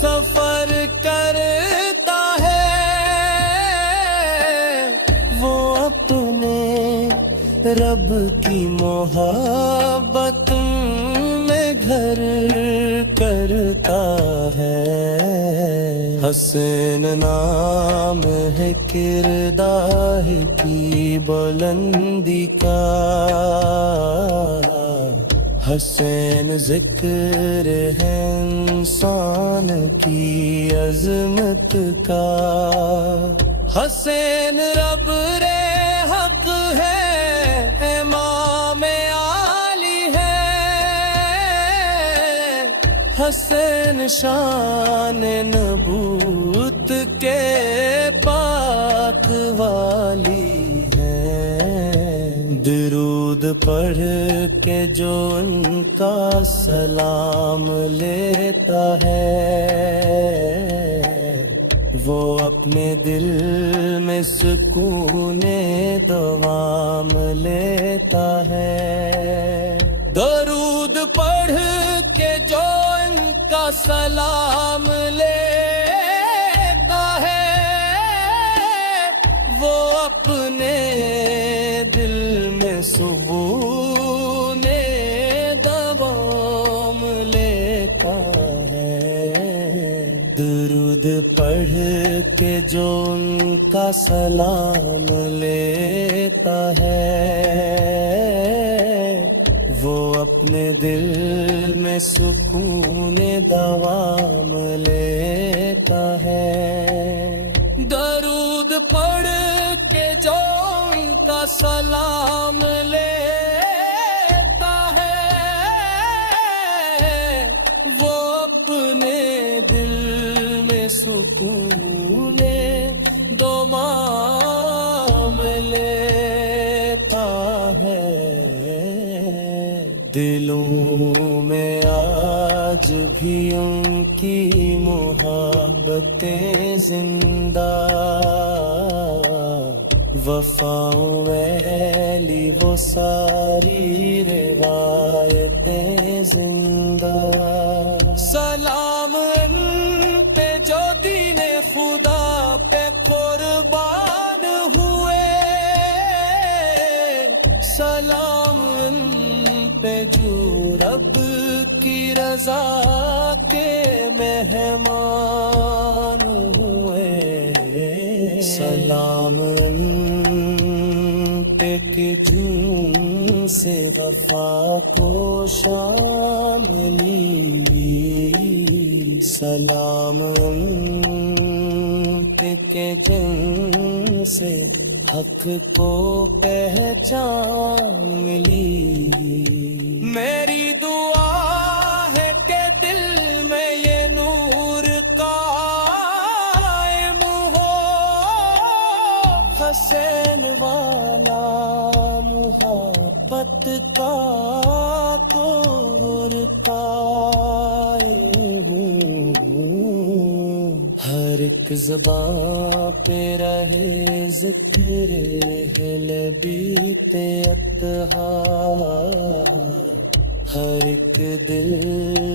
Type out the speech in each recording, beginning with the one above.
سفر کرتا ہے وہ اپنے رب کی محبت میں گھر کرتا ہے۔ حسین نام ہے کردار کی بلندی کا، حسین ذکر ہے انسان کی عظمت کا۔ حسین رب رے حق ہے، امام عالی ہے، حسین شان نبوت کے پاک والی ہے۔ درود پڑھ کے جو ان کا سلام لیتا ہے وہ اپنے دل میں سکون دوام لیتا ہے۔ درود پڑھ کے جو ان کا سلام لیتا ہے وہ اپنے دل میں سکون دوام لیتا ہے۔ درود پڑھ کے جو ان کا سلام لیتا ہے وہ اپنے دل میں سکون دوام لیتا ہے۔ درود پڑھ کے جو ان کا سلام لیتا ہے وہ اپنے دل میں سکون دوام لیتا ہے۔ دلوں میں آج بھی ان کی محبتیں زندہ، وفاؤں ویلی وہ ساری روایتیں زندہ۔ سلام ان پہ جو دین خدا پہ قربان ہوئے، سلام ان پہ جو رب کی رضا کے مہمان ہوئے، سلام ان پہ کہ جن سے وفا کو شاملی، سلام ان پہ کہ جن سے حق کو پہچان ملی۔ میری دعا ہے کہ دل میں یہ نور قائم ہو، حسین والا محبت کا قور قائم ہو۔ ہر ایک زباں پہ رہے ذکر لبیت اطہار، ہر ایک دل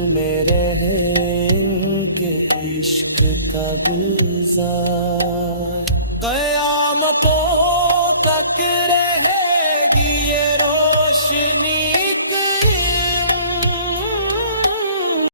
میں رہے ان کے عشق کا گلزار۔ قیامتوں تک رہے گی یہ روشنی